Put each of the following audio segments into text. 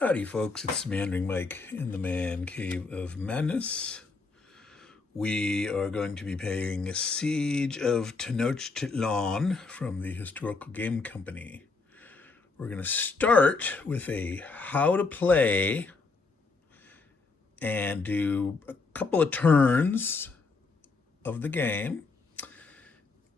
Howdy folks, it's Meandering Mike in the Man Cave of Madness. We are going to be playing Siege of Tenochtitlan from the Historical Game Company. We're going to start with a how to play and do a couple of turns of the game.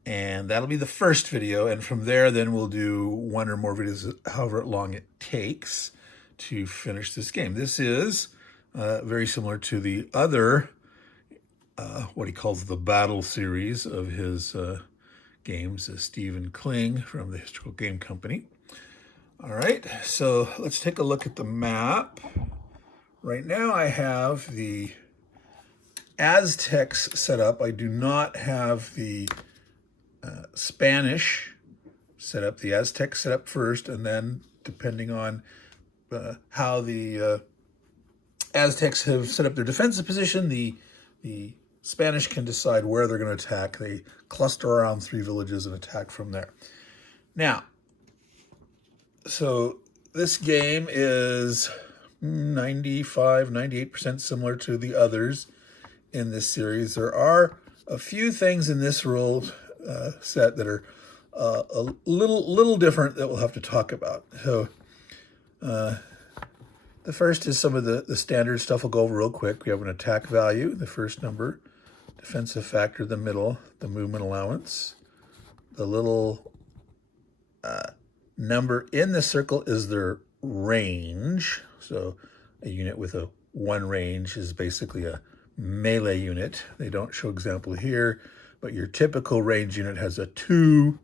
And that'll be the first video. And from there, then we'll do one or more videos, however long it takes to finish this game. This is very similar to the other, what he calls the battle series of his games, Stephen Kling from the Historical Game Company. All right, so let's take a look at the map. Right now I have the Aztecs set up. I do not have the Spanish set up. The Aztecs set up first, and then depending on how the Aztecs have set up their defensive position, the Spanish can decide where they're going to attack. They cluster around 3 villages and attack from there. Now, so this game is 98% similar to the others in this series. There are a few things in this rule set that are a little different that we'll have to talk about. So the first is some of the standard stuff. We'll go over real quick. We have an attack value, the first number, defensive factor, the middle, the movement allowance. The little number in the circle is their range. So a unit with a 1 range is basically a melee unit. They don't show example here, but your typical range unit has a 2,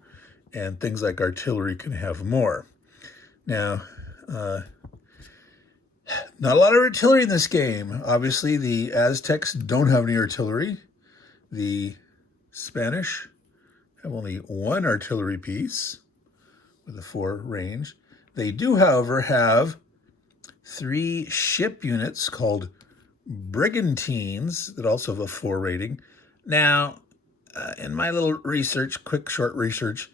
and things like artillery can have more. Now, not a lot of artillery in this game. Obviously, the Aztecs don't have any artillery. The Spanish have only 1 artillery piece with a 4 range. They do, however, have 3 ship units called brigantines that also have a 4 rating. Now, in my little research, quick short research,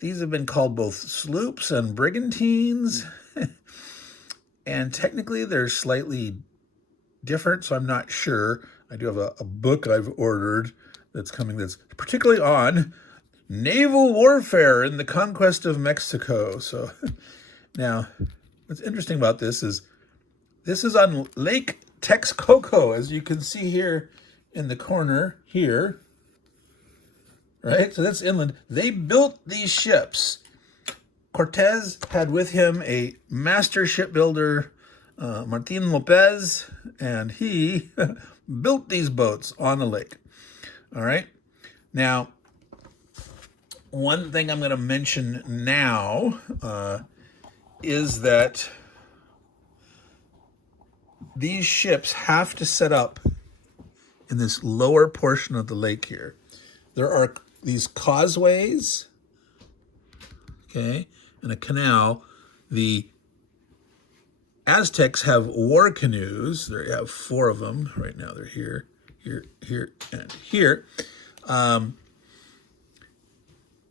these have been called both sloops and brigantines. And technically they're slightly different, so I'm not sure. I do have a book I've ordered that's coming that's particularly on naval warfare in the conquest of Mexico. So now, what's interesting about this is on Lake Texcoco, as you can see here in the corner here, right? So that's inland. They built these ships. Cortez had with him a master shipbuilder, Martin Lopez, and he built these boats on the lake. All right. Now, one thing I'm going to mention now is that these ships have to set up in this lower portion of the lake here. There are these causeways, okay, and a canal. The Aztecs have war canoes. They have 4 of them right now. They're here, and here.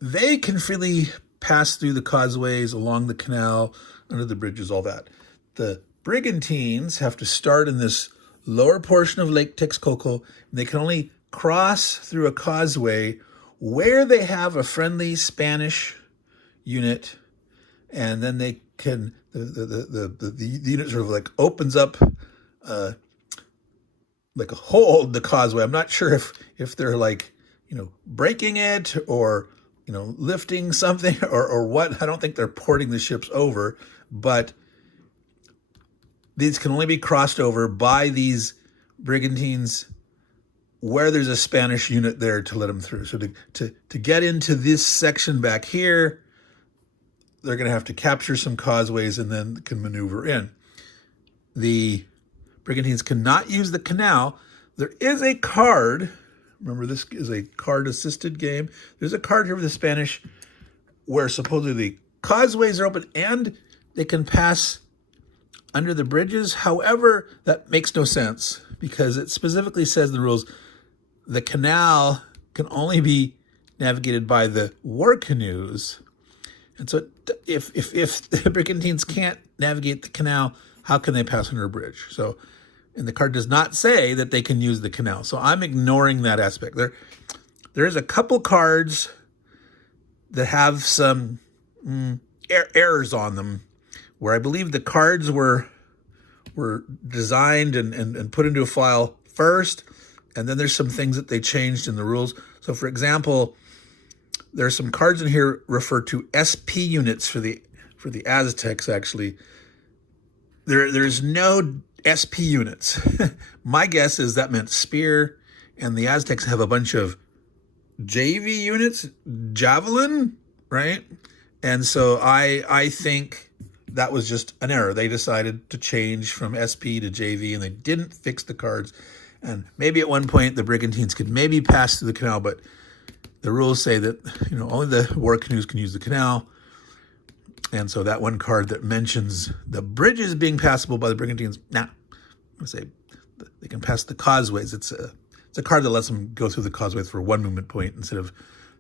They can freely pass through the causeways, along the canal, under the bridges, all that. The brigantines have to start in this lower portion of Lake Texcoco, and they can only cross through a causeway where they have a friendly Spanish unit, and then they can, the unit sort of like opens up like a hold the causeway. I'm not sure if they're like, breaking it or, lifting something or what. I don't think they're porting the ships over, but these can only be crossed over by these brigantines where there's a Spanish unit there to let them through. So to get into this section back here, they're going to have to capture some causeways and then can maneuver in. The brigantines cannot use the canal. There is a card. Remember, this is a card-assisted game. There's a card here with the Spanish where supposedly the causeways are open and they can pass under the bridges. However, that makes no sense because it specifically says in the rules the canal can only be navigated by the war canoes. And so if the brigantines can't navigate the canal, how can they pass under a bridge? So, and the card does not say that they can use the canal. So I'm ignoring that aspect. There's a couple cards that have some errors on them, where I believe the cards were designed and put into a file first, and then there's some things that they changed in the rules. So, for example, there's some cards in here refer to SP units for the Aztecs. Actually, there's no SP units. My guess is that meant spear, and the Aztecs have a bunch of JV units, javelin, right? And so I think that was just an error. They decided to change from SP to JV, and they didn't fix the cards. And maybe at one point the brigantines could maybe pass through the canal, but the rules say that only the war canoes can use the canal. And so that one card that mentions the bridges being passable by the brigantines, I'm gonna say they can pass the causeways. It's a card that lets them go through the causeways for 1 movement point instead of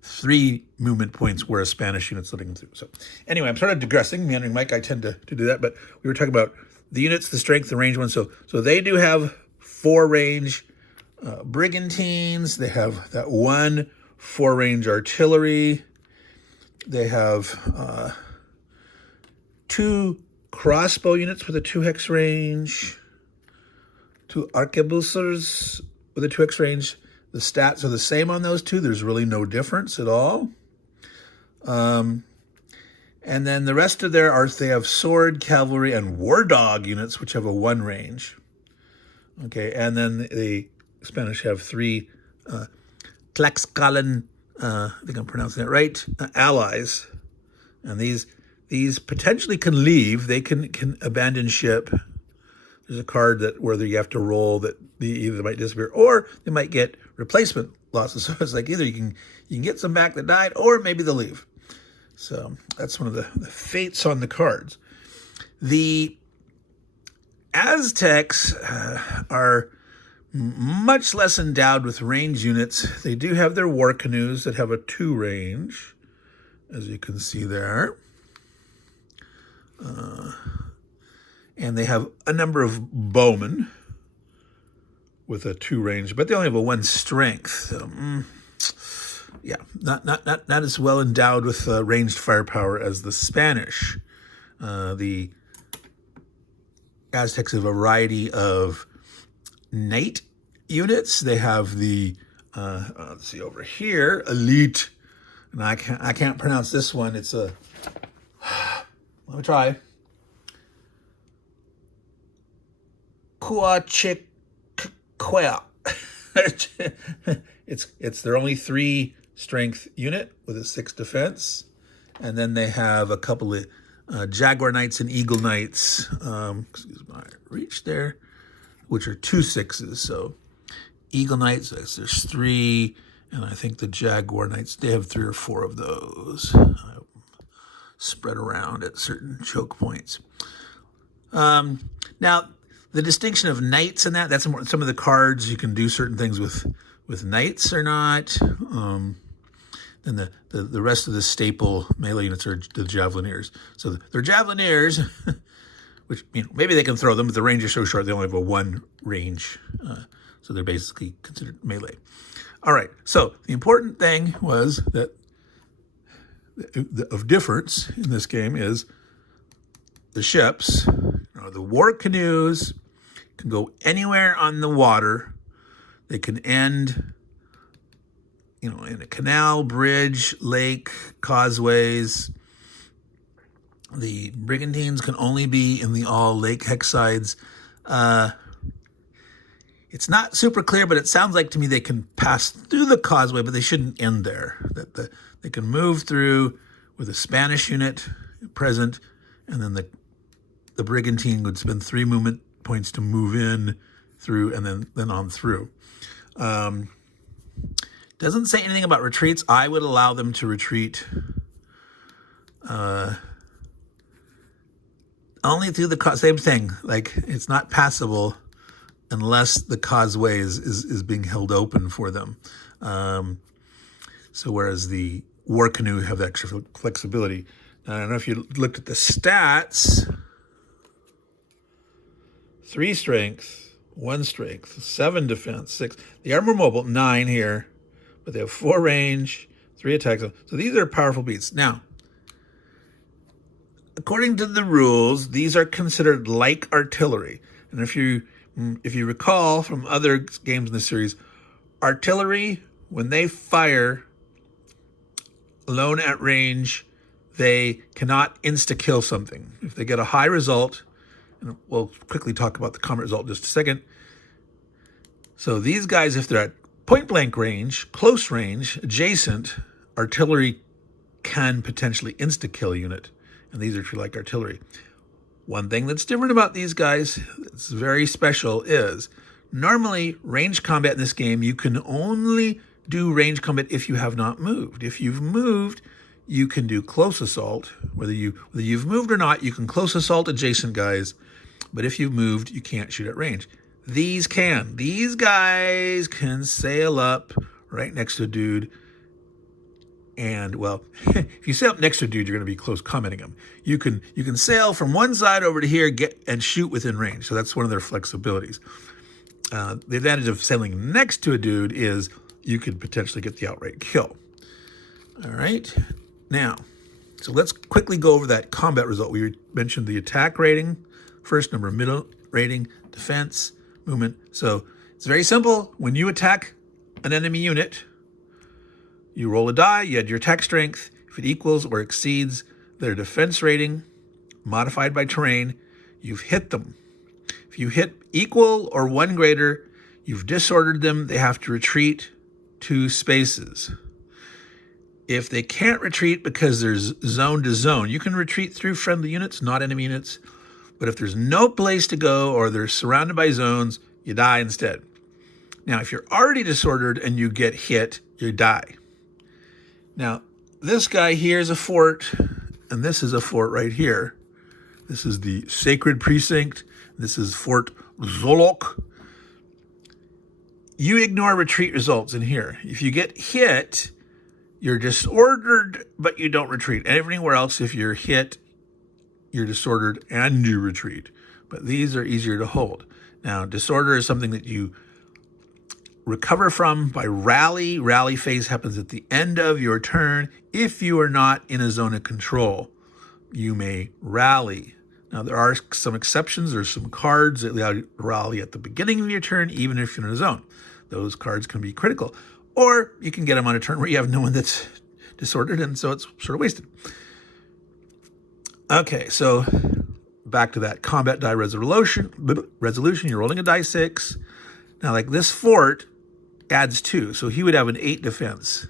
3 movement points where a Spanish unit's letting them through. So anyway, I'm sort of digressing. Meandering Mike, I tend to do that, but we were talking about the units, the strength, the range ones. So they do have 4 range brigantines. They have that 1 4-range artillery. They have 2 crossbow units with a 2-hex range, 2 arquebusiers with a 2-hex range. The stats are the same on those 2. There's really no difference at all. And then the rest of they have sword, cavalry, and war dog units, which have a 1 range. Okay, and then the Spanish have 3 Tlaxcalan, I think I'm pronouncing that right, allies. And these potentially can leave. They can abandon ship. There's a card where you have to roll that either they might disappear or they might get replacement losses. So it's like either you can get some back that died, or maybe they'll leave. So that's one of the fates on the cards. The Aztecs are much less endowed with range units. They do have their war canoes that have a 2 range, as you can see there. And they have a number of bowmen with a 2 range, but they only have a 1 strength. So, not as well endowed with ranged firepower as the Spanish. The Aztecs have a variety of knight units. They have the let's see over here, elite, and I can't pronounce this one. It's a let me try. Coachiquea. It's their only 3 strength unit with a 6 defense, and then they have a couple of Jaguar Knights and Eagle Knights. Excuse my reach there, which are 2 6s. So Eagle Knights, there's 3, and I think the Jaguar Knights, they have 3 or 4 of those spread around at certain choke points. Now, the distinction of knights and that's some of the cards you can do certain things with knights or not. Then the rest of the staple melee units are the javelineers. So they're javelineers, which maybe they can throw them, but the range is so short they only have a 1 range. So they're basically considered melee. All right. So the important thing was that of difference in this game is the ships. The war canoes can go anywhere on the water. They can end, in a canal, bridge, lake, causeways. The brigantines can only be in the all lake hex sides. It's not super clear, but it sounds like to me they can pass through the causeway, but they shouldn't end there. That they can move through with a Spanish unit present, and then the brigantine would spend 3 movement points to move in through, and then on through. Doesn't say anything about retreats. I would allow them to retreat only through the same thing. Like, it's not passable unless the causeway is being held open for them. So whereas the war canoe have extra flexibility. I don't know if you looked at the stats. 3 strength, 1 strength, 7 defense, 6. They are more mobile, 9 here, but they have 4 range, 3 attacks. So these are powerful beasts. Now, according to the rules, these are considered like artillery. And if you recall from other games in the series, artillery, when they fire alone at range, they cannot insta-kill something. If they get a high result, and we'll quickly talk about the combat result in just a second. So these guys, if they're at point-blank range, close range, adjacent, artillery can potentially insta-kill a unit. And these are true like artillery. One thing that's different about these guys, that's very special, is normally range combat in this game, you can only do range combat if you have not moved. If you've moved, you can do close assault. Whether you've moved or not, you can close assault adjacent guys. But if you've moved, you can't shoot at range. These can. These guys can sail up right next to a dude. And, well, if you sail up next to a dude, you're going to be close combating him. You can sail from one side over to here, and shoot within range. So that's one of their flexibilities. The advantage of sailing next to a dude is you could potentially get the outright kill. All right. Now, so let's quickly go over that combat result. We mentioned the attack rating, first number, middle rating, defense, movement. So it's very simple. When you attack an enemy unit, you roll a die, you add your attack strength. If it equals or exceeds their defense rating, modified by terrain, you've hit them. If you hit equal or 1 greater, you've disordered them. They have to retreat 2 spaces. If they can't retreat because there's zone to zone, you can retreat through friendly units, not enemy units. But if there's no place to go or they're surrounded by zones, you die instead. Now, if you're already disordered and you get hit, you die. Now, this guy here is a fort, and this is a fort right here. This is the Sacred Precinct. This is Fort Zolok. You ignore retreat results in here. If you get hit, you're disordered, but you don't retreat. Everywhere else, if you're hit, you're disordered and you retreat. But these are easier to hold. Now, disorder is something that you recover from by rally. Rally phase happens at the end of your turn. If you are not in a zone of control, you may rally. Now, there are some exceptions. There's some cards that allow you to rally at the beginning of your turn, even if you're in a zone. Those cards can be critical. Or you can get them on a turn where you have no one that's disordered, and so it's sort of wasted. Okay, so back to that combat die resolution. You're rolling a die 6. Now, like this fort adds 2, so he would have an 8 defense.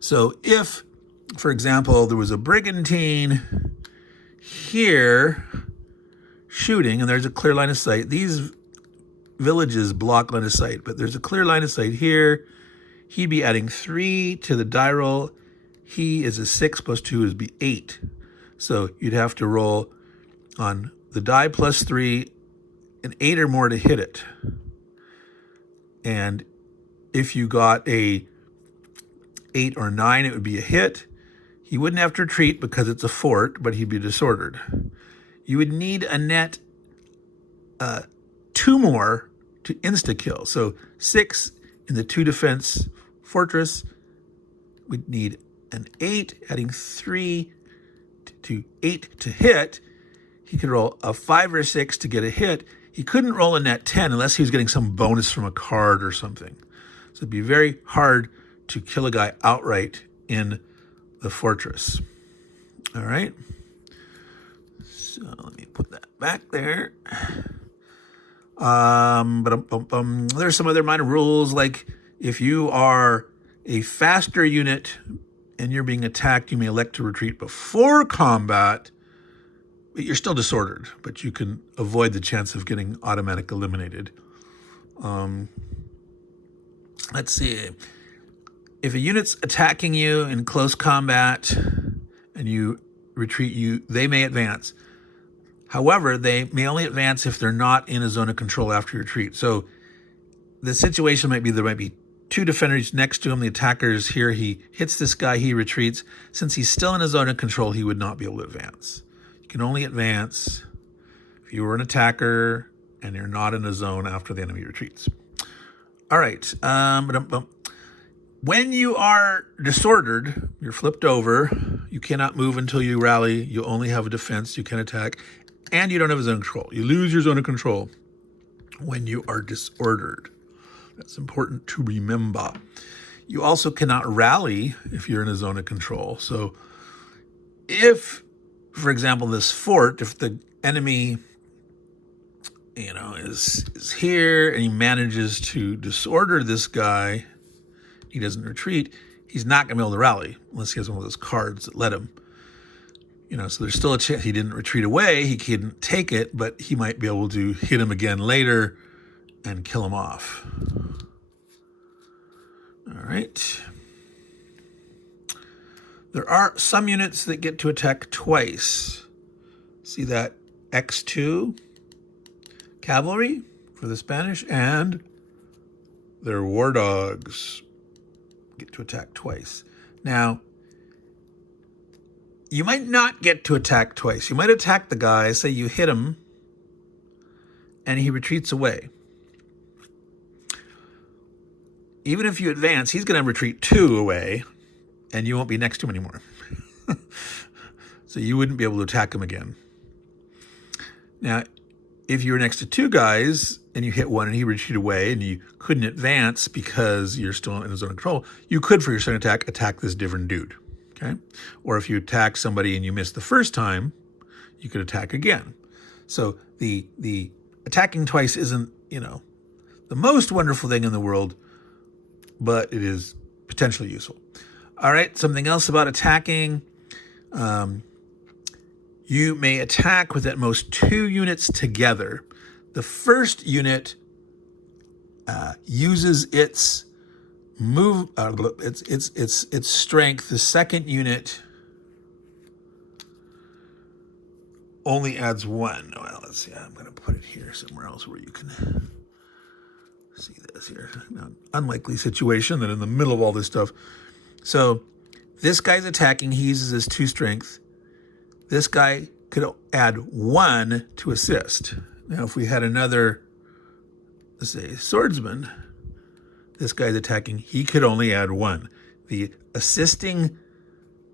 So if, for example, there was a brigantine here shooting, and there's a clear line of sight. These villages block line of sight, but there's a clear line of sight here. He'd be adding 3 to the die roll. He is a 6 plus 2 is be 8. So you'd have to roll on the die plus 3, an 8 or more to hit it. And if you got a 8 or 9, it would be a hit. He wouldn't have to retreat because it's a fort, but he'd be disordered. You would need a net 2 more to insta-kill. So 6 in the 2 defense fortress. We'd need an 8, adding 3 to 8 to hit. He could roll a 5 or 6 to get a hit. He couldn't roll a net 10 unless he was getting some bonus from a card or something. So it'd be very hard to kill a guy outright in the fortress. All right. So let me put that back there. There's some other minor rules, like if you are a faster unit and you're being attacked, you may elect to retreat before combat. You're still disordered, but you can avoid the chance of getting automatic eliminated. Let's see. If a unit's attacking you in close combat and you retreat, they may advance. However, they may only advance if they're not in a zone of control after your retreat. So the situation might be there might be two defenders next to him. The attacker's here. He hits this guy. He retreats. Since he's still in a zone of control, he would not be able to advance. You can only advance if you were an attacker and you're not in a zone after the enemy retreats. All right. When you are disordered, you're flipped over. You cannot move until you rally. You only have a defense. You can attack. And you don't have a zone of control. You lose your zone of control when you are disordered. That's important to remember. You also cannot rally if you're in a zone of control. So if, for example, this fort, if the enemy, is here and he manages to disorder this guy, he doesn't retreat, he's not going to be able to rally unless he has one of those cards that let him. So there's still a chance he didn't retreat away. He couldn't take it, but he might be able to hit him again later and kill him off. All right. There are some units that get to attack twice. See that X2 cavalry for the Spanish, and their war dogs get to attack twice. Now, you might not get to attack twice. You might attack the guy, say you hit him, and he retreats away. Even if you advance, he's going to retreat 2 away, and you won't be next to him anymore. So you wouldn't be able to attack him again. Now, if you were next to 2 guys, and you hit one and he retreated away, and you couldn't advance because you're still in a zone of control, you could, for your second attack this different dude. Okay? Or if you attack somebody and you miss the first time, you could attack again. So the attacking twice isn't, the most wonderful thing in the world, but it is potentially useful. All right, something else about attacking. You may attack with at most 2 units together. The first unit uses its its strength. The second unit only adds 1. Well, let's see. I'm going to put it here somewhere else where you can see this here. Now, unlikely situation that in the middle of all this stuff. So this guy's attacking. He uses his 2 strength. This guy could add 1 to assist. Now, if we had another, let's say, swordsman, this guy's attacking, he could only add 1. The assisting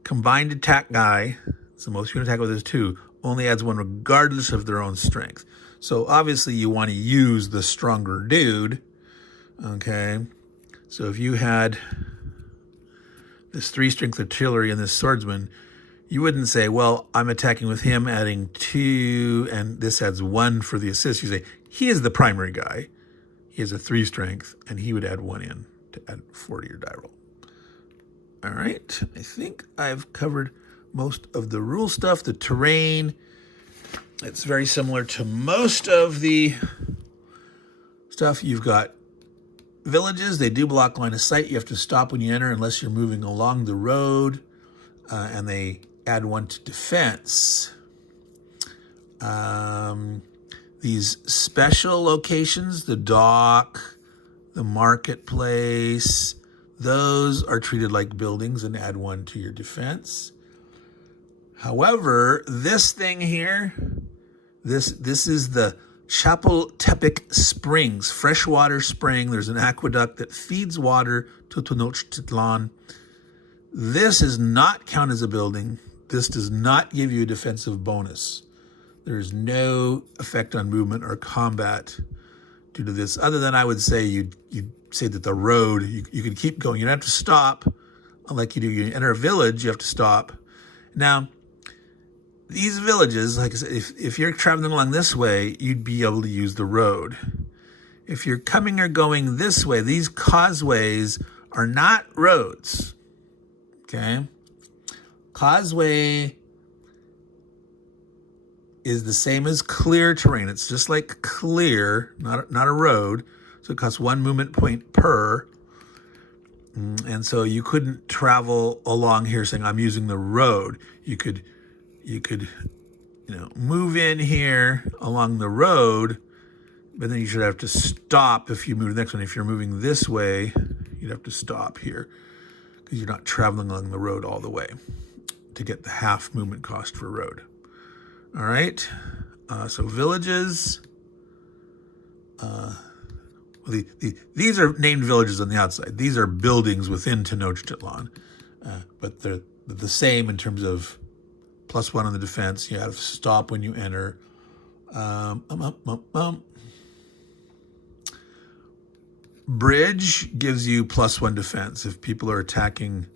combined attack guy, it's the most you can attack with is 2, only adds 1 regardless of their own strength. So obviously you want to use the stronger dude. Okay. So if you had this 3 strength artillery and this swordsman, you wouldn't say, well, I'm attacking with him adding 2 and this adds 1 for the assist. You say, he is the primary guy. He has a 3 strength, and he would add 1 in to add 4 to your die roll. All right, I think I've covered most of the rule stuff. The terrain, it's very similar to most of the stuff. You've got villages. They do block line of sight. You have to stop when you enter unless you're moving along the road, and they add 1 to defense. These special locations, the dock, the marketplace, those are treated like buildings and add 1 to your defense. However, this thing here, this is the Chapultepec Springs, freshwater spring. There's an aqueduct that feeds water to Tenochtitlan. This does not count as a building. This does not give you a defensive bonus. There's no effect on movement or combat due to this, other than I would say you'd say that the road, you could keep going. You don't have to stop, unlike you do. You enter a village, you have to stop. Now, these villages, like I said, if you're traveling along this way, you'd be able to use the road. If you're coming or going this way, these causeways are not roads, okay? Causeway is the same as clear terrain. It's just like clear, not a road. So it costs 1 movement point per. And so you couldn't travel along here saying, I'm using the road. You could move in here along the road, but then you should have to stop if you move to the next one. If you're moving this way, You'd have to stop here because you're not traveling along the road all the way to get the half movement cost for road. All right, so villages. These are named villages on the outside. These are buildings within Tenochtitlan, but they're the same in terms of +1 on the defense. You have to stop when you enter. Bridge gives you +1 defense if people are attacking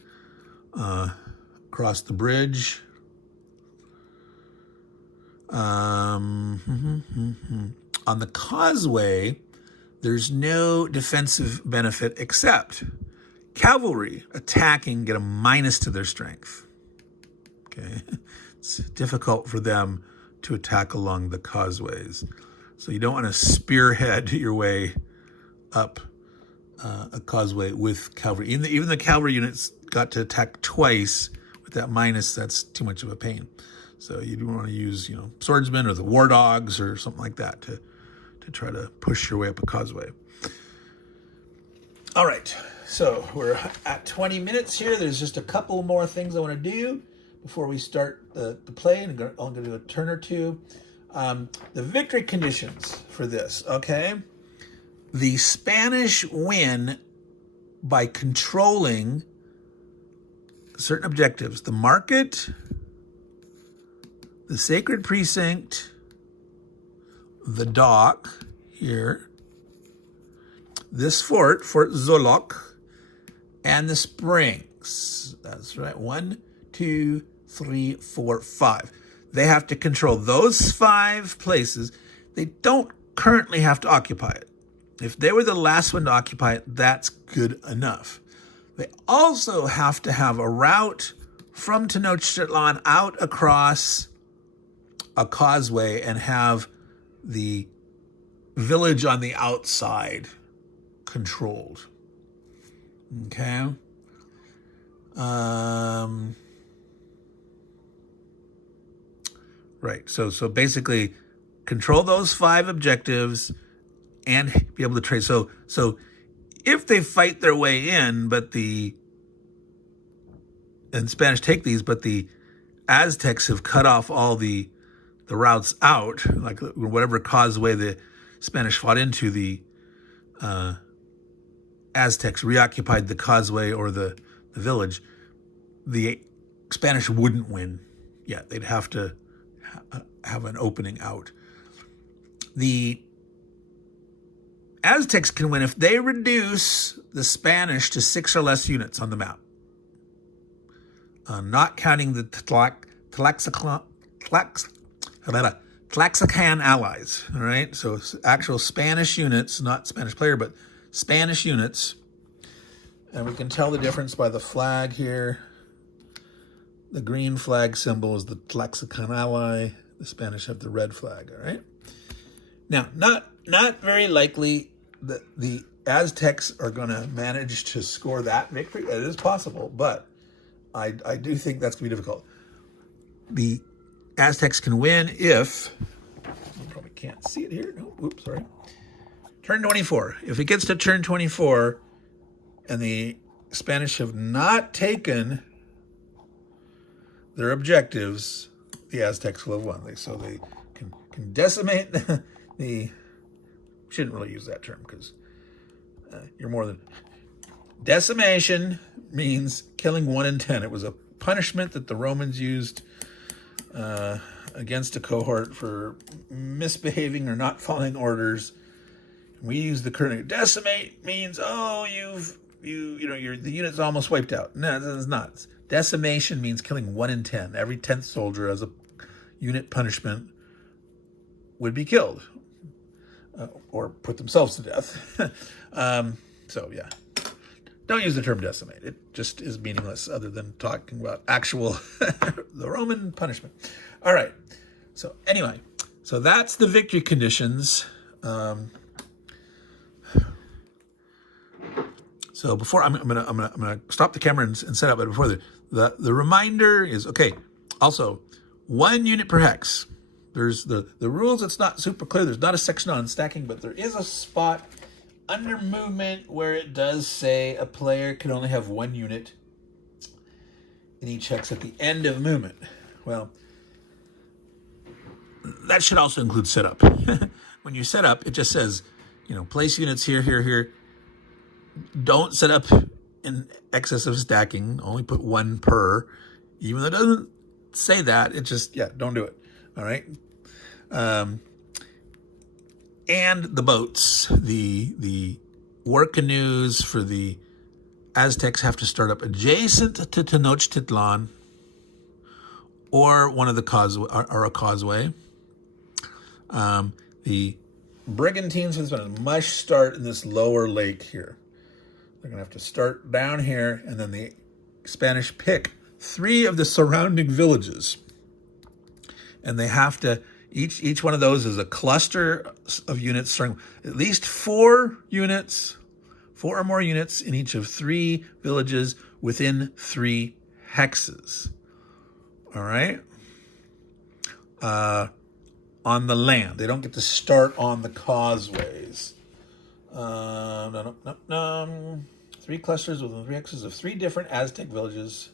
across the bridge. On the causeway, there's no defensive benefit except cavalry attacking get a minus to their strength. Okay, it's difficult for them to attack along the causeways. So you don't want to spearhead your way up a causeway with cavalry. Even the cavalry units got to attack twice with that minus. That's too much of a pain. So you do want to use, swordsmen or the war dogs or something like that to try to push your way up a causeway. All right, so we're at 20 minutes here. There's just a couple more things I want to do before we start the play, and I'm going to do a turn or two. The victory conditions for this, okay? The Spanish win by controlling certain objectives. The market, the sacred precinct, the dock here, this Fort Zolok, and the springs. That's right, 1, 2, 3, 4, 5. They have to control those 5 places. They don't currently have to occupy it. If they were the last one to occupy it, that's good enough. They also have to have a route from Tenochtitlan out across a causeway and have the village on the outside controlled. Okay. Right. So basically, control those 5 objectives and be able to trade. So if they fight their way in, and Spanish take these, but the Aztecs have cut off all the routes out, like whatever causeway the Spanish fought into, the Aztecs reoccupied the causeway or the village, the Spanish wouldn't win yet. They'd have to have an opening out. The Aztecs can win if they reduce the Spanish to 6 or less units on the map. Not counting the Tlaxcalan allies, all right? So actual Spanish units, not Spanish player, but Spanish units. And we can tell the difference by the flag here. The green flag symbol is the Tlaxcalan ally. The Spanish have the red flag, all right? Now, not very likely that the Aztecs are going to manage to score that victory. It is possible, but I do think that's going to be difficult. The Aztecs can win if, you probably can't see it here. No, oops, sorry. Turn 24. If it gets to turn 24 and the Spanish have not taken their objectives, the Aztecs will have won. So they can decimate the, shouldn't really use that term because you're more than, decimation means killing 1 in 10. It was a punishment that the Romans used against a cohort for misbehaving or not following orders. We use the current. Decimate means, the unit's almost wiped out. No, it's not. Decimation means killing 1 in 10. Every 10th soldier as a unit punishment would be killed or put themselves to death. So yeah, don't use the term decimate. It just is meaningless other than talking about actual the Roman punishment. All right. So anyway, so that's the victory conditions. So before I'm gonna stop the camera and set up, but before the reminder is okay. Also, 1 unit per hex. There's the rules. It's not super clear. There's not a section on stacking, but there is a spot under movement where it does say a player can only have 1 unit in each hex at the end of movement. Well, that should also include setup. When you set up, it just says, place units here, here, here. Don't set up in excess of stacking. Only put 1 per. Even though it doesn't say that, it just, don't do it. All right. And the boats, the war canoes for the Aztecs have to start up adjacent to Tenochtitlan or one of the causeway or a causeway. The brigantines must start in this lower lake here. They're going to have to start down here, and then the Spanish pick 3 of the surrounding villages. And they have to, each one of those is a cluster of units, starting at least 4 units, 4 or more units in each of 3 villages within 3 hexes. All right? On the land. They don't get to start on the causeways. 3 clusters within 3 hexes of 3 different Aztec villages.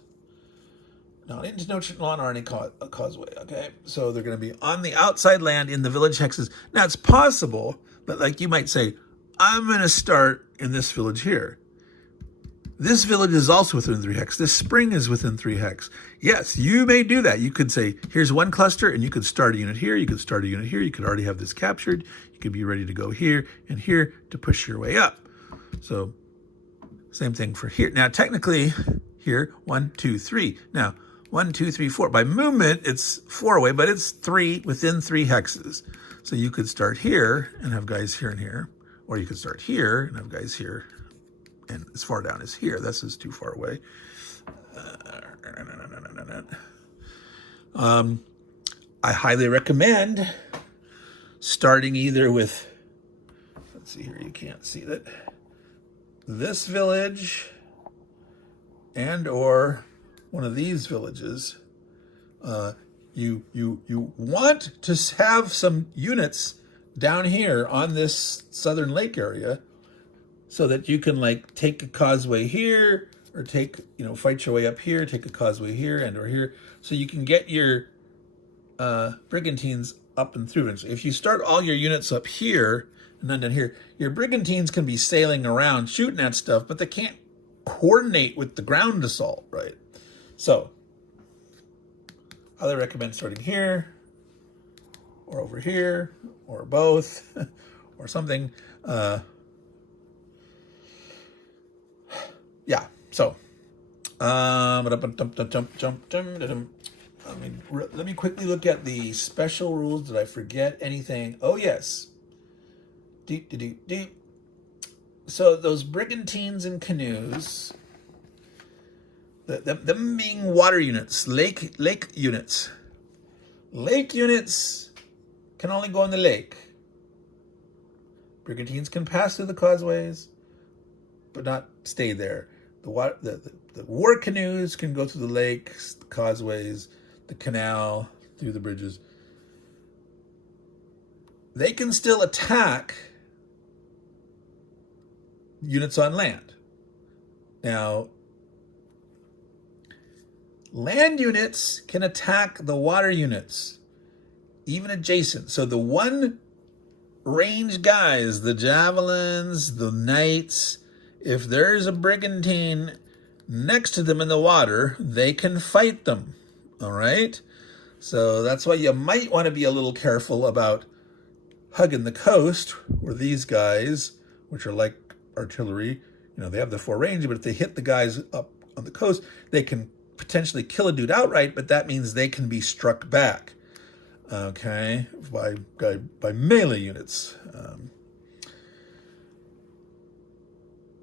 Not into Tenochtitlan or any causeway, okay? So they're going to be on the outside land in the village hexes. Now, it's possible, but like you might say, I'm going to start in this village here. This village is also within 3 hex. This spring is within 3 hex. Yes, you may do that. You could say, here's 1 cluster, and you could start a unit here. You could start a unit here. You could already have this captured. You could be ready to go here and here to push your way up. So same thing for here. Now, technically, here, 1, 2, 3. Now, 1, 2, 3, 4. By movement, it's 4 away, but it's 3 within 3 hexes. So you could start here and have guys here and here, or you could start here and have guys here and as far down as here. This is too far away. I highly recommend starting either with, let's see here, you can't see that, this village and or one of these villages. You want to have some units down here on this southern lake area so that you can like take a causeway here or take, fight your way up here, take a causeway here and or here. So you can get your brigantines up and through. And so if you start all your units up here and then down here, your brigantines can be sailing around shooting at stuff, but they can't coordinate with the ground assault, right? So I would recommend starting here or over here or both or something. Yeah, so let me quickly look at the special rules. Did I forget anything? Oh, yes. So those brigantines and canoes, them being water units, lake units. Lake units can only go in the lake. Brigantines can pass through the causeways, but not stay there. The war canoes can go through the lakes, the causeways, the canal, through the bridges. They can still attack units on land. Now, land units can attack the water units, even adjacent. So the one range guys, the javelins, the knights, if there's a brigantine next to them in the water, they can fight them, all right? So that's why you might want to be a little careful about hugging the coast, where these guys, which are like artillery, they have the 4 range, but if they hit the guys up on the coast, they can potentially kill a dude outright, but that means they can be struck back, okay, by melee units.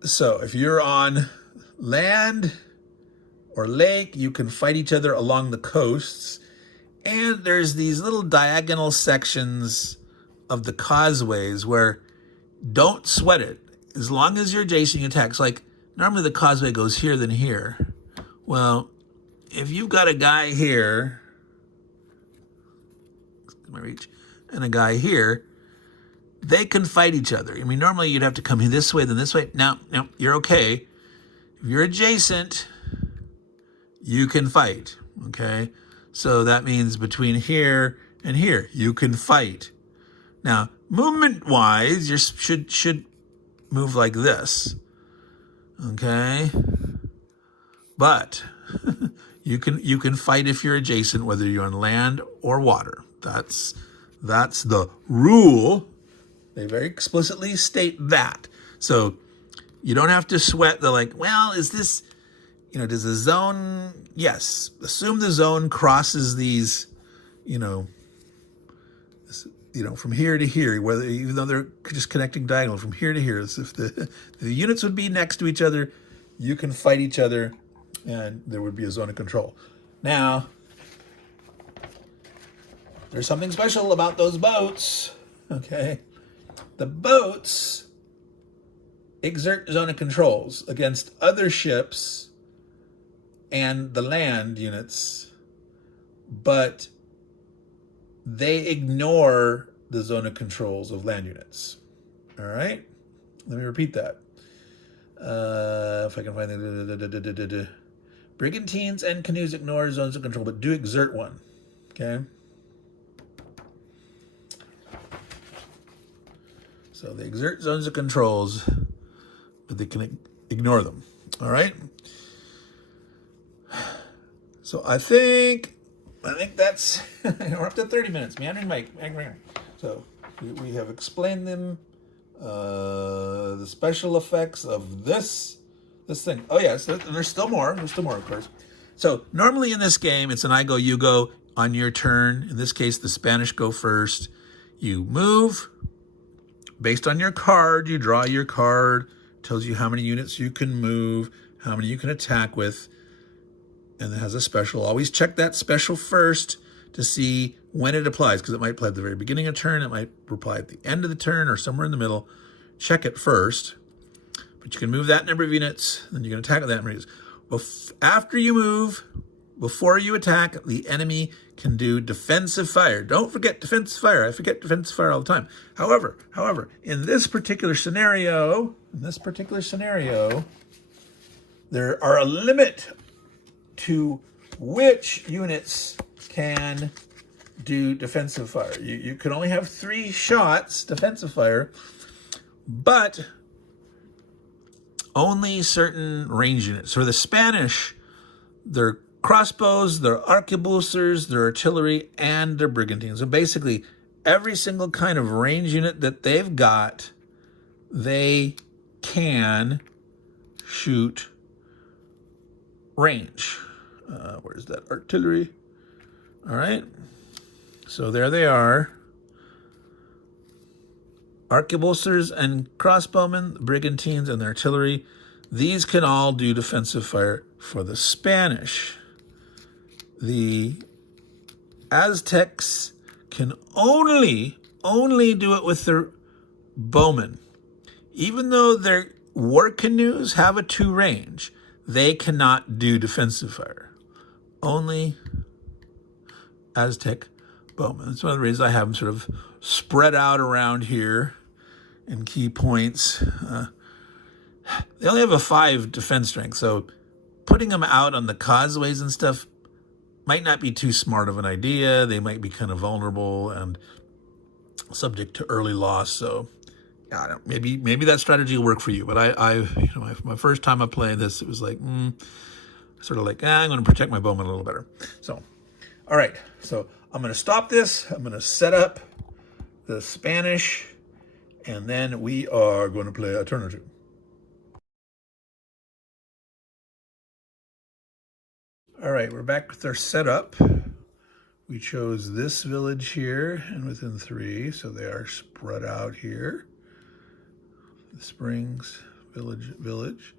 So if you're on land or lake, you can fight each other along the coasts. And there's these little diagonal sections of the causeways where don't sweat it. As long as you're adjacent attacks, like normally the causeway goes here, then here. Well, if you've got a guy here, my reach, and a guy here, they can fight each other. I mean, normally you'd have to come this way, then this way. No, you're okay. If you're adjacent, you can fight, okay? So that means between here and here, you can fight. Now, movement-wise, you should move like this, okay? But you can fight if you're adjacent, whether you're on land or water. That's the rule. They very explicitly state that. So you don't have to sweat the like, well, is this, does the zone, yes, assume the zone crosses these, from here to here, even though they're just connecting diagonal from here to here. So if the units would be next to each other, you can fight each other and there would be a zone of control. Now, there's something special about those boats, okay? The boats exert zone of controls against other ships and the land units, but they ignore the zone of controls of land units. All right? Let me repeat that. If I can find the... Brigantines and canoes ignore zones of control, but do exert one. Okay? So they exert zones of controls, but they can ignore them. All right? So I think that's, we're up to 30 minutes. Meandering Mike. So we have explained them, the special effects of this thing. Oh yes, there's still more. There's still more, of course. So normally in this game, it's an I go, you go on your turn. In this case, the Spanish go first. You move. Based on your card, you draw your card. Tells you how many units you can move, how many you can attack with. And it has a special. Always check that special first to see when it applies, because it might apply at the very beginning of turn, it might apply at the end of the turn, or somewhere in the middle. Check it first. But you can move that number of units, then you can attack with that number of units. After you move, before you attack, the enemy can do defensive fire. Don't forget defensive fire. I forget defensive fire all the time. However, in this particular scenario, there are a limit to which units can do defensive fire. You can only have 3 shots defensive fire, but only certain range units. For the Spanish, their crossbows, their arquebusers, their artillery, and their brigantines. So basically, every single kind of range unit that they've got, they can shoot range. Where's that artillery? All right. So there they are. Arquebusers and crossbowmen, brigantines, and the artillery. These can all do defensive fire for the Spanish. The Aztecs can only do it with their bowmen. Even though their war canoes have a 2 range, they cannot do defensive fire. Only Aztec bowmen. That's one of the reasons I have them sort of spread out around here in key points. They only have a 5 defense strength, so putting them out on the causeways and stuff might not be too smart of an idea. They might be kind of vulnerable and subject to early loss. So I don't, maybe that strategy will work for you. But my first time I played this, it was like, sort of like, I'm going to protect my bowman a little better. So, all right. So I'm going to stop this. I'm going to set up the Spanish, and then we are going to play a turn or two. All right, we're back with our setup. We chose this village here and within 3, so they are spread out here. The Springs village.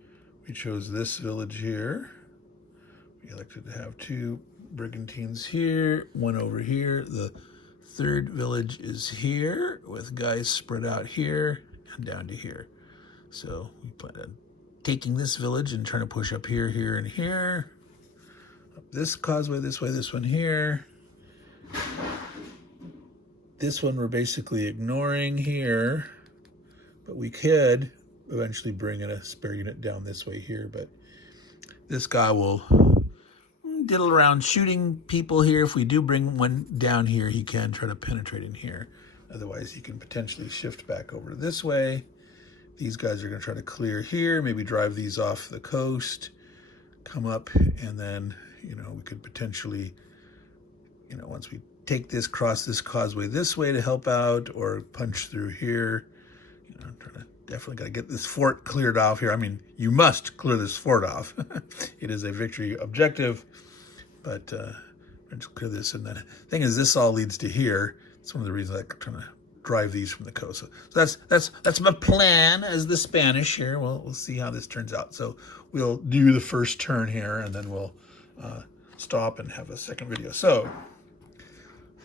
We chose this village here. We elected to have 2 brigantines here, 1 over here. The 3rd village is here with guys spread out here and down to here. So we plan on taking this village and trying to push up here, here, and here. Up this causeway this way, this one here. This one we're basically ignoring here, but we could eventually bring in a spare unit down this way here, but this guy will diddle around shooting people here. If we do bring one down here, he can try to penetrate in here. Otherwise, he can potentially shift back over this way. These guys are going to try to clear here, maybe drive these off the coast, come up, and then, you know, we could potentially, you know, once we take this, cross this causeway this way to help out, or punch through here. You know, I'm trying to definitely got to get this fort cleared off here. I mean, you must clear this fort off. It is a victory objective, but just clear this. And the thing is, this all leads to here. It's one of the reasons I'm trying to drive these from the coast. So that's my plan as the Spanish here. We'll see how this turns out. So we'll do the first turn here, and then we'll stop and have a second video. So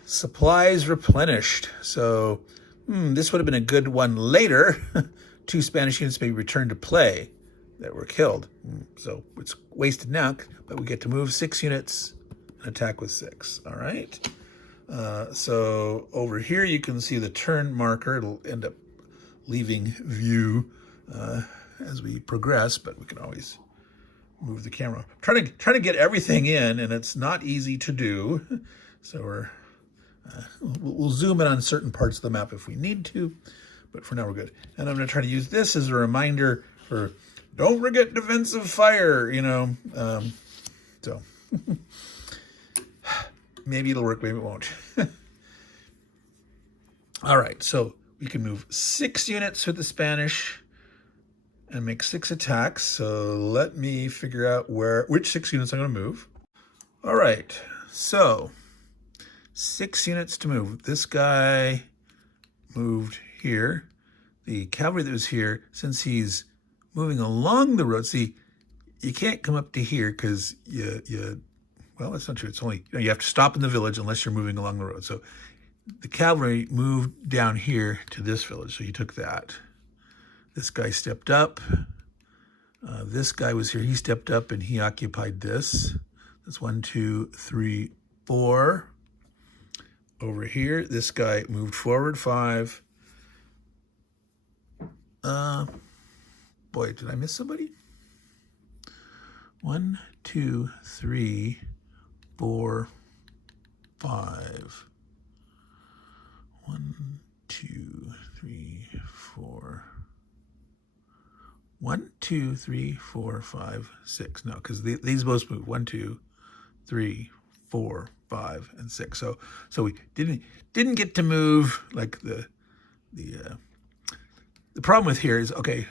supplies replenished. So this would have been a good one later. 2 Spanish units may return to play that were killed. So it's wasted now, but we get to move 6 units and attack with 6. All right. So over here you can see the turn marker. It'll end up leaving view as we progress, but we can always move the camera. Trying to get everything in, and it's not easy to do. So we'll zoom in on certain parts of the map if we need to, but for now we're good. And I'm going to try to use this as a reminder for don't forget defensive fire, you know. So maybe it'll work, maybe it won't. All right, so we can move 6 units with the Spanish and make 6 attacks. So let me figure out which 6 units I'm going to move. All right, so 6 units to move. This guy moved here. The cavalry that was here, since he's moving along the road, see, you can't come up to here because well, that's not true. It's only, you have to stop in the village unless you're moving along the road. So the cavalry moved down here to this village, so he took that. This guy stepped up. This guy was here. He stepped up and he occupied this. That's 1, 2, 3, 4. Over here, this guy moved forward 5. Boy, did I miss somebody? 1, 2, 3, 4, 5. 1, 2, 3, 4. 1, 2, 3, 4, 5, 6. No, because these both move. 1, 2, 3, 4, 5, and 6. So we didn't get to move like the problem with here is, okay,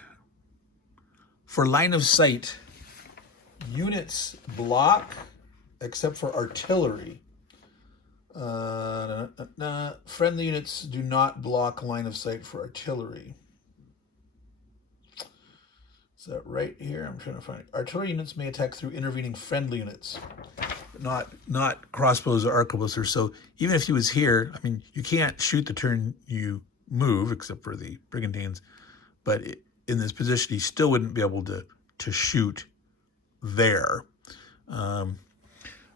for line of sight, units block except for artillery. Friendly units do not block line of sight for artillery. Is that right here? I'm trying to find it. Artillery units may attack through intervening friendly units, but not crossbows or arquebuses. So even if he was here, I mean, you can't shoot the turn you move, except for the brigantines. But in this position, he still wouldn't be able to shoot there. All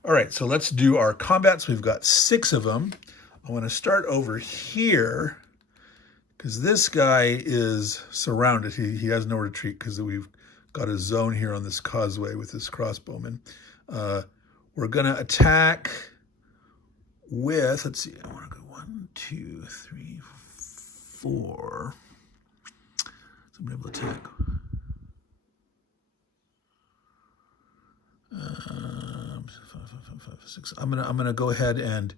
right, so let's do our combats. We've got 6 of them. I want to start over here because this guy is surrounded. He has no retreat because we've got a zone here on this causeway with this crossbowman. We're going to attack with, let's see, I want to go 1, 2, 3, 4. So I'm able to attack. I'm gonna go ahead and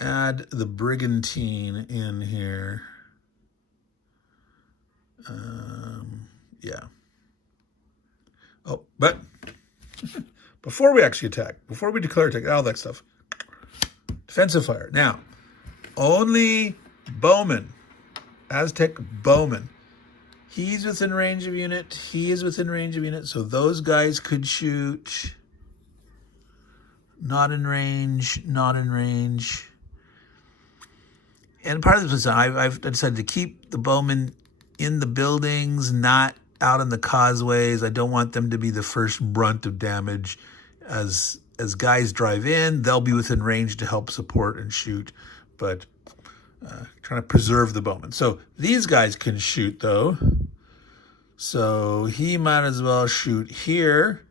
add the brigantine in here. Yeah. Oh, but before we actually attack, before we declare attack, all that stuff, defensive fire. Now, only bowmen, Aztec bowmen. He's within range of unit. He is within range of unit. So those guys could shoot. Not in range, not in range. And part of this is I've decided to keep the bowmen in the buildings, not out on the causeways. I don't want them to be the first brunt of damage. As guys drive in, they'll be within range to help support and shoot. but trying to preserve the bowmen. So these guys can shoot, though. So he might as well shoot here,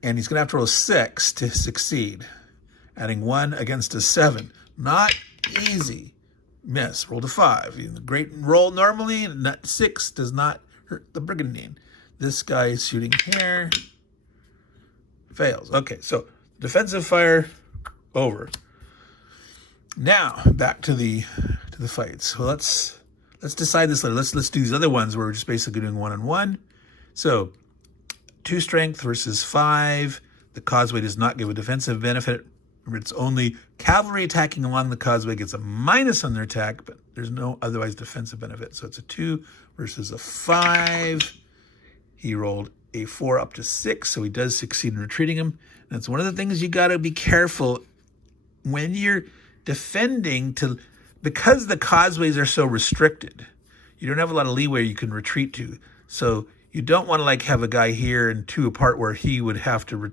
and he's going to have to roll 6 to succeed. Adding 1 against a 7. Not easy. Miss. Rolled a 5. The great roll normally, 6 does not hurt the brigandine. This guy is shooting here. Fails. Okay, so defensive fire over. Now back to the fights. So let's decide this later. Let's do these other ones where we're just basically doing 1-on-1. So 2 strength versus 5. The causeway does not give a defensive benefit. Remember, it's only cavalry attacking along the causeway gets a minus on their attack, but there's no otherwise defensive benefit. So it's a 2 versus a 5. He rolled a 4 up to 6, so he does succeed in retreating him. And that's one of the things you got to be careful when you're defending because the causeways are so restricted. You don't have a lot of leeway you can retreat to. So you don't want to like have a guy here and 2 apart where he would have to,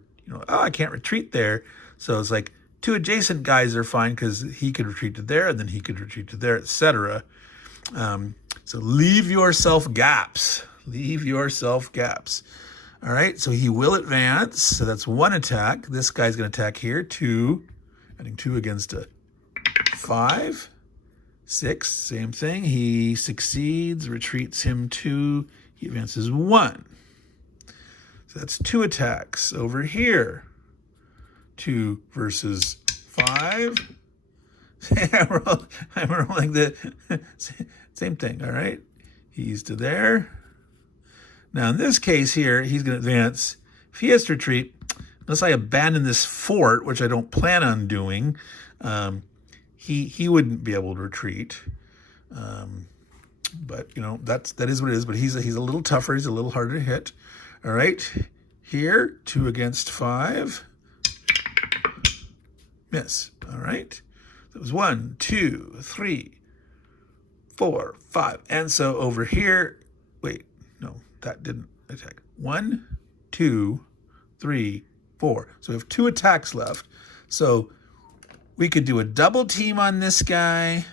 I can't retreat there. So it's like 2 adjacent guys are fine because he could retreat to there and then he could retreat to there, etc. So leave yourself gaps. Leave yourself gaps. All right, so he will advance. So that's 1 attack. This guy's going to attack here. 2, adding 2 against a 5. 6, same thing. He succeeds, retreats him 2. He advances 1. So that's 2 attacks over here. 2 versus 5. I'm rolling the same thing, all right? He's to there. Now, in this case here, he's going to advance. If he has to retreat, unless I abandon this fort, which I don't plan on doing, he wouldn't be able to retreat. But, that is what it is. But he's a little tougher. He's a little harder to hit. All right. Here, 2 against 5. Miss. All right. That was 1, 2, 3, 4, 5. And so over here, wait, no, that didn't attack. 1, 2, 3, 4. So we have 2 attacks left. So we could do a double team on this guy.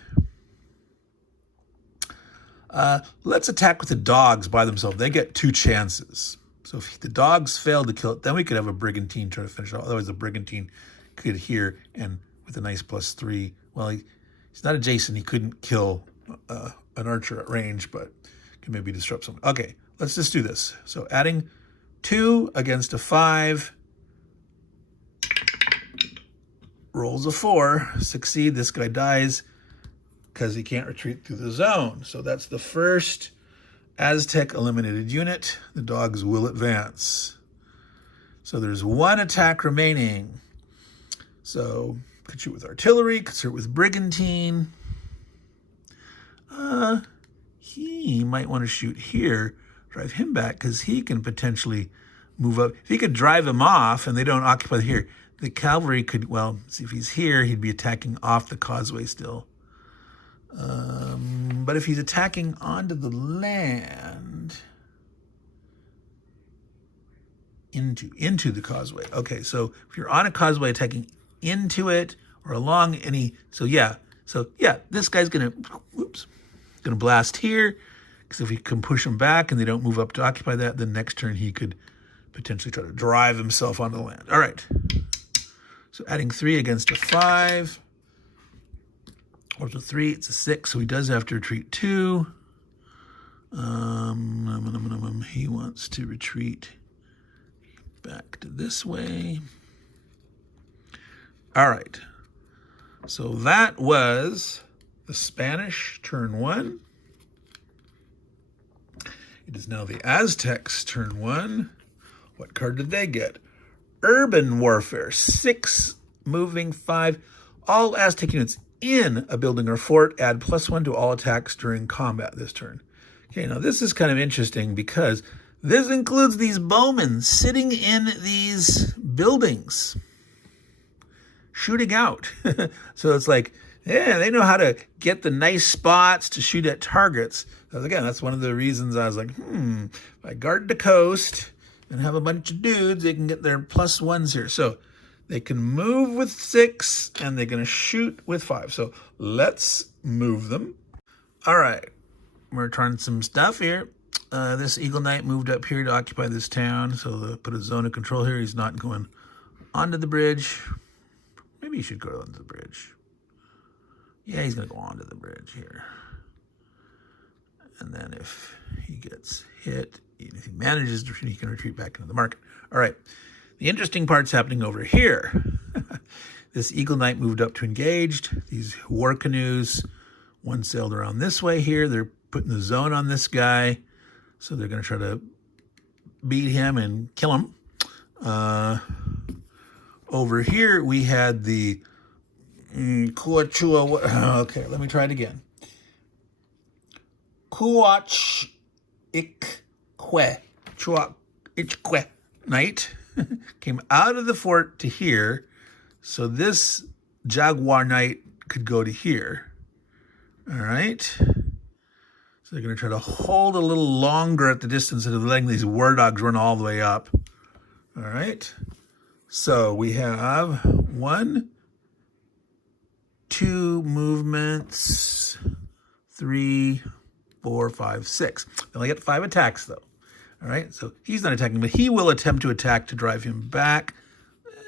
Let's attack with the dogs by themselves. They get 2 chances. So if the dogs fail to kill it, then we could have a brigantine try to finish it off. Otherwise, the brigantine could here and with a nice +3. Well, he's not adjacent. He couldn't kill an archer at range, but can maybe disrupt something. Okay, let's just do this. So adding 2 against a 5. Rolls a 4. Succeed. This guy dies because he can't retreat through the zone. So that's the first Aztec eliminated unit. The dogs will advance. So there's 1 attack remaining. So could shoot with artillery, could shoot with brigantine. He might want to shoot here, drive him back, because he can potentially move up. If he could drive him off and they don't occupy here, the cavalry could, well, see if he's here, he'd be attacking off the causeway still. But if he's attacking onto the land, into the causeway. Okay, so if you're on a causeway attacking into it or along any, so yeah, this guy's gonna blast here, because if he can push him back and they don't move up to occupy that, then next turn he could potentially try to drive himself onto the land. All right, so adding 3 against a 5. Or it's a 3, it's a 6, so he does have to retreat 2. He wants to retreat back to this way. All right. So that was the Spanish turn 1. It is now the Aztecs turn 1. What card did they get? Urban Warfare. 6 moving 5. All Aztec units in a building or fort add +1 to all attacks during combat this turn. Okay, now this is kind of interesting because this includes these bowmen sitting in these buildings, shooting out. So it's like, yeah, they know how to get the nice spots to shoot at targets. So again, that's one of the reasons I was like, if I guard the coast and have a bunch of dudes, they can get their +1s here. So They can move with 6, and they're going to shoot with 5. So let's move them. All right. We're trying some stuff here. This Eagle Knight moved up here to occupy this town. So they'll put a zone of control here. He's not going onto the bridge. Maybe he should go onto the bridge. Yeah, he's going to go onto the bridge here. And then if he gets hit, if he manages to retreat, he can retreat back into the market. All right. The interesting part's happening over here. This Eagle Knight moved up to engaged. These war canoes, one sailed around this way here. They're putting the zone on this guy. So they're going to try to beat him and kill him. Over here, we had the okay, let me try it again. Kuach Ikwe Knight came out of the fort to here. So this Jaguar Knight could go to here. All right. So they're going to try to hold a little longer at the distance instead of letting these war dogs run all the way up. All right. So we have 1, 2 movements, 3, 4, 5, 6. They only get 5 attacks, though. All right, so he's not attacking, but he will attempt to attack to drive him back.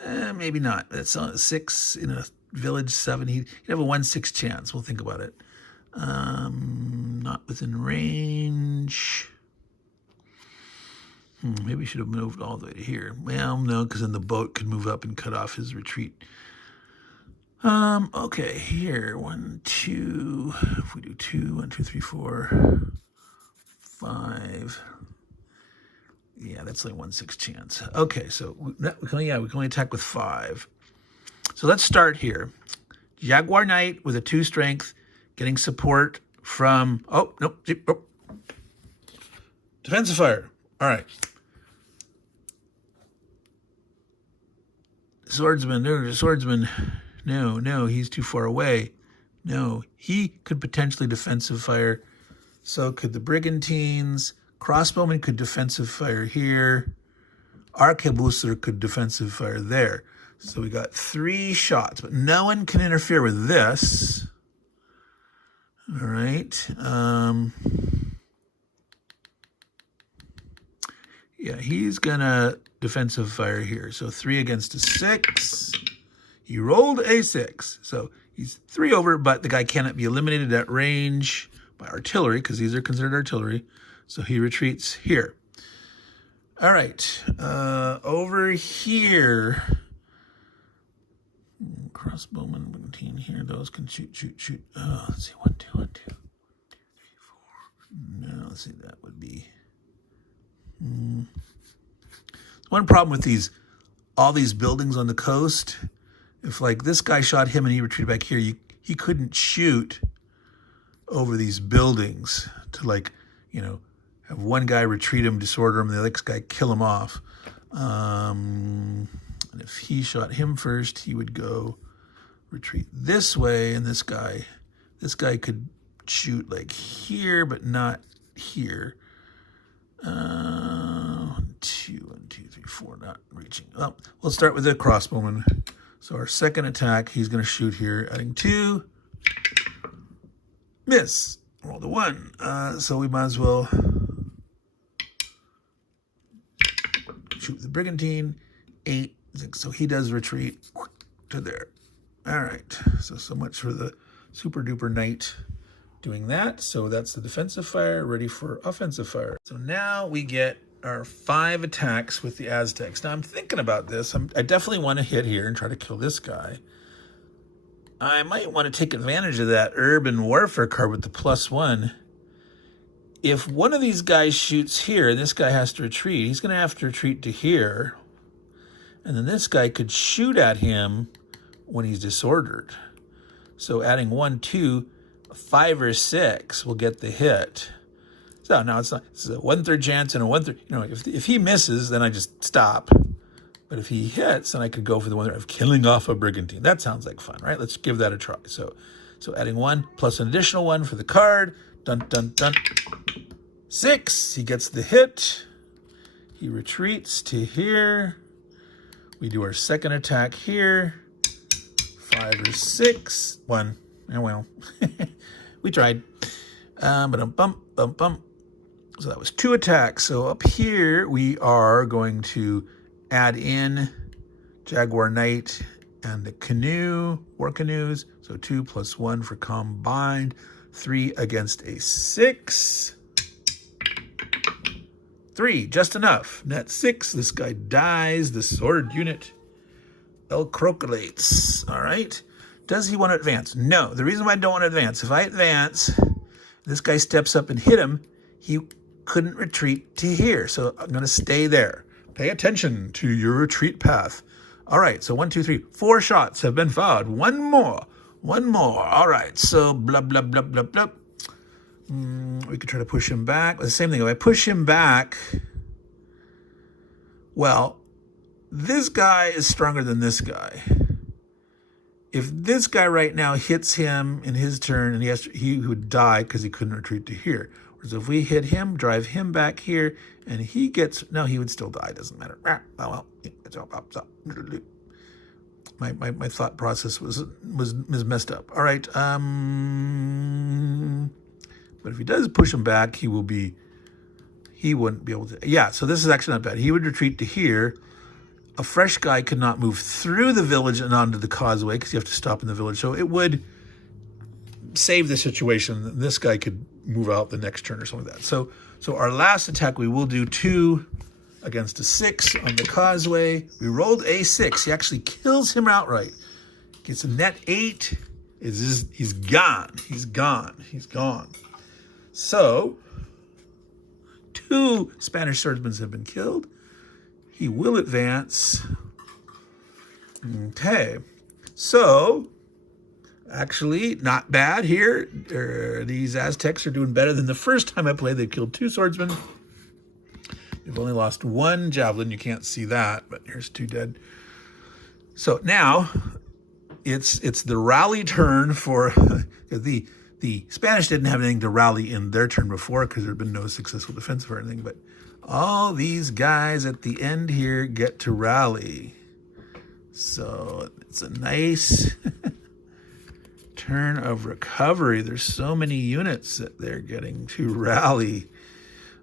Maybe not. That's 6 in a village, 7. He'd have a 1/6 chance. We'll think about it. Not within range. Maybe he should have moved all the way to here. Well, no, because then the boat could move up and cut off his retreat. Okay, here, 1, 2, if we do 2, 1, 2, 3, 4, 5. Yeah, that's like 1/6 chance. Okay, so we can only attack with 5. So let's start here. Jaguar Knight with a 2 strength, getting support from, defensive fire. All right. Swordsman, no, he's too far away. No, he could potentially defensive fire. So could the Brigantines. Crossbowman could defensive fire here. Arquebuser could defensive fire there. So we got 3 shots, but no one can interfere with this. All right. Yeah, he's going to defensive fire here. So 3 against a 6. He rolled a 6. So he's 3 over, but the guy cannot be eliminated at range by artillery because these are considered artillery. So he retreats here. All right. Over here. Crossbowman, Brigantine here. Those can shoot. Oh, let's see. 1, 2, 1, 2, 1, 2, 3, 4. No, let's see. That would be... One problem with all these buildings on the coast, if like this guy shot him and he retreated back here, he couldn't shoot over these buildings to have one guy retreat him, disorder him, and the next guy kill him off. And if he shot him first, he would go retreat this way, and this guy could shoot like here, but not here. 1, 2, 1, 2, 3, 4, not reaching. Well, we'll start with the crossbowman. So our second attack, he's going to shoot here, adding 2. Miss. Rolled a 1. So we might as well shoot the Brigantine. 8. So he does retreat to there. All right. So much for the super duper knight doing that. So that's the defensive fire, ready for offensive fire. So now we get our 5 attacks with the Aztecs. Now I'm thinking about this. I definitely want to hit here and try to kill this guy. I might want to take advantage of that urban warfare card with the +1. If one of these guys shoots here and this guy has to retreat, he's going to have to retreat to here. And then this guy could shoot at him when he's disordered. So adding 1, 2, 5 or 6 will get the hit. So now it's a 1/3 chance and a 1/3. If he misses, then I just stop. But if he hits, then I could go for the one of killing off a Brigantine. That sounds like fun, right? Let's give that a try. So adding 1 plus an additional 1 for the card. Dun, dun, dun. 6. He gets the hit. He retreats to here. We do our second attack here. 5 or 6. 1. Oh well. We tried. Bum. So that was 2 attacks. So up here we are going to add in Jaguar Knight and the canoe, war canoes. So 2 + 1 for combined. 3 against a 6. 3, just enough. Net 6. This guy dies. The sword unit crocollates. All right. Does he want to advance? No. The reason why I don't want to advance, if I advance, this guy steps up and hit him, he couldn't retreat to here. So I'm going to stay there. Pay attention to your retreat path. All right. So 1, 2, 3, 4 shots have been fired. One more. All right. So blah, blah, blah, blah, blah. We could try to push him back. The same thing. If I push him back, well, this guy is stronger than this guy. If this guy right now hits him in his turn, and he would die because he couldn't retreat to here. Whereas if we hit him, drive him back here, and he would still die. Doesn't matter. Oh well. My thought process was messed up. All right. But if he does push him back, he wouldn't be able to. Yeah. So this is actually not bad. He would retreat to here. A fresh guy could not move through the village and onto the causeway because you have to stop in the village. So it would save the situation. This guy could move out the next turn or something like that. So our last attack, we will do 2 against a 6 on the causeway. We rolled a 6. He actually kills him outright. Gets a net 8. He's gone. He's gone. So 2 Spanish swordsmen have been killed. He will advance. Okay. So, actually, not bad here. These Aztecs are doing better than the first time I played. They killed 2 swordsmen. They've only lost 1 javelin. You can't see that, but here's 2 dead. So now, it's the rally turn for the Spanish didn't have anything to rally in their turn before because there had been no successful defensive or anything, but all these guys at the end here get to rally. So it's a nice turn of recovery. There's so many units that they're getting to rally.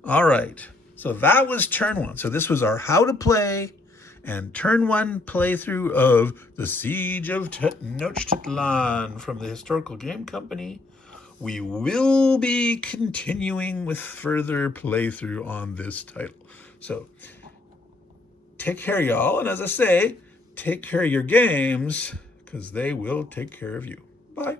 All right. So that was turn 1. So this was our how to play and turn 1 playthrough of the Siege of Tenochtitlan from the Historical Game Company. We will be continuing with further playthrough on this title. So take care, y'all. And as I say, take care of your games because they will take care of you. Bye.